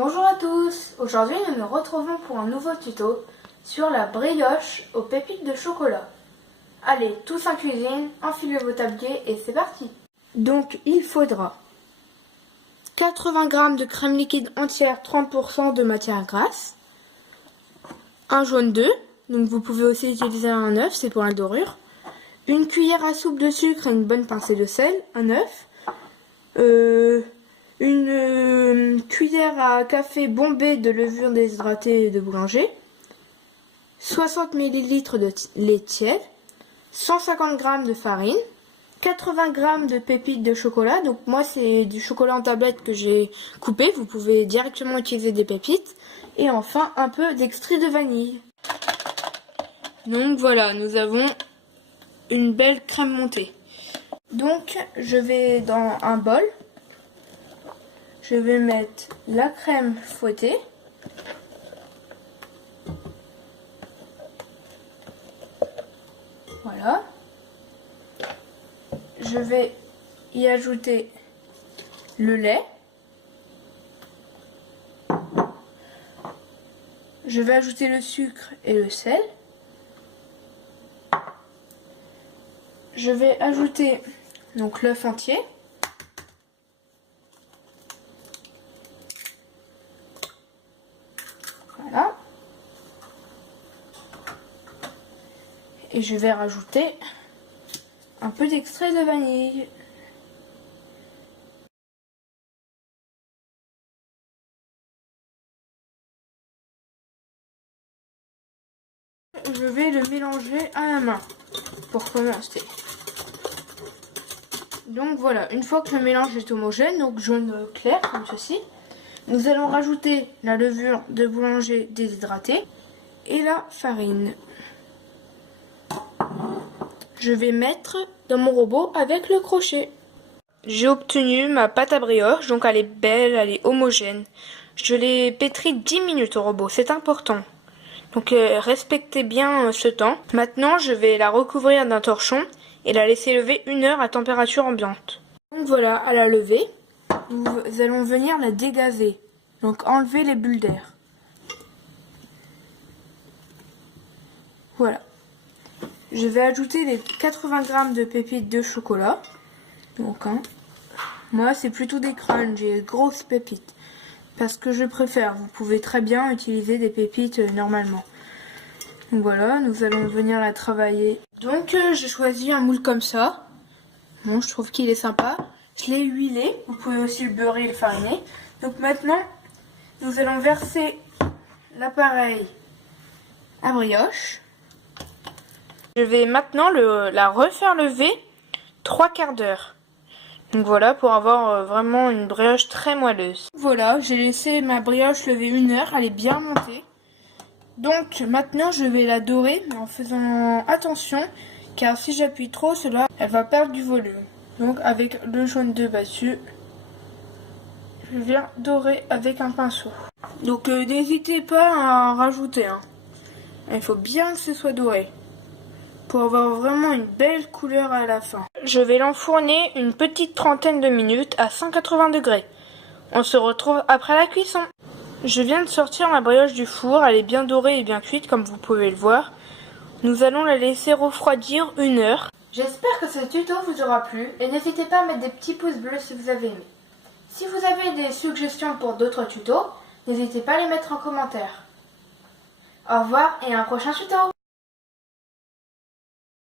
Bonjour à tous, aujourd'hui nous nous retrouvons pour un nouveau tuto sur la brioche aux pépites de chocolat. Allez, tous en cuisine, enfilez vos tabliers et c'est parti. Donc il faudra 80 g de crème liquide entière, 30% de matière grasse, un jaune d'œuf, donc vous pouvez aussi utiliser un œuf, c'est pour la dorure, une cuillère à soupe de sucre et une bonne pincée de sel, un œuf, une cuillère à café bombée de levure déshydratée de boulanger, 60 ml de lait tiède, 150 g de farine, 80 g de pépites de chocolat. Donc moi c'est du chocolat en tablette que j'ai coupé, vous pouvez directement utiliser des pépites. Et enfin un peu d'extrait de vanille. Donc voilà, nous avons une belle crème montée. Donc je vais dans un bol. Je vais mettre la crème fouettée. Voilà. Je vais y ajouter le lait. Je vais ajouter le sucre et le sel. Je vais ajouter donc l'œuf entier. Voilà. Et je vais rajouter un peu d'extrait de vanille. Je vais le mélanger à la main pour commencer. Donc voilà, une fois que le mélange est homogène, donc jaune clair comme ceci, nous allons rajouter la levure de boulanger déshydratée et la farine. Je vais mettre dans mon robot avec le crochet. J'ai obtenu ma pâte à brioche, donc elle est belle, elle est homogène. Je l'ai pétrie 10 minutes au robot, c'est important. Donc respectez bien ce temps. Maintenant, je vais la recouvrir d'un torchon et la laisser lever 1 heure à température ambiante. Donc voilà, à la lever, nous allons venir la dégazer. Donc enlever les bulles d'air. Voilà. Je vais ajouter les 80 g de pépites de chocolat. Donc moi c'est plutôt des crunchs, j'ai des grosses pépites. Parce que je préfère, vous pouvez très bien utiliser des pépites normalement. Donc voilà, nous allons venir la travailler. Donc j'ai choisi un moule comme ça. Bon, je trouve qu'il est sympa. Je l'ai huilé, vous pouvez aussi le beurrer et le fariner. Donc maintenant, nous allons verser l'appareil à brioche. Je vais maintenant la refaire lever 3/4 d'heure. Donc voilà, pour avoir vraiment une brioche très moelleuse. Voilà, j'ai laissé ma brioche lever 1 heure, elle est bien montée. Donc maintenant je vais la dorer, mais en faisant attention, car si j'appuie trop, elle va perdre du volume. Donc avec le jaune d'œuf battu, je viens dorer avec un pinceau. Donc n'hésitez pas à en rajouter. Il faut bien que ce soit doré, pour avoir vraiment une belle couleur à la fin. Je vais l'enfourner une petite trentaine de minutes à 180 degrés. On se retrouve après la cuisson. Je viens de sortir ma brioche du four, elle est bien dorée et bien cuite comme vous pouvez le voir. Nous allons la laisser refroidir 1 heure. J'espère que ce tuto vous aura plu et n'hésitez pas à mettre des petits pouces bleus si vous avez aimé. Si vous avez des suggestions pour d'autres tutos, n'hésitez pas à les mettre en commentaire. Au revoir et à un prochain tuto.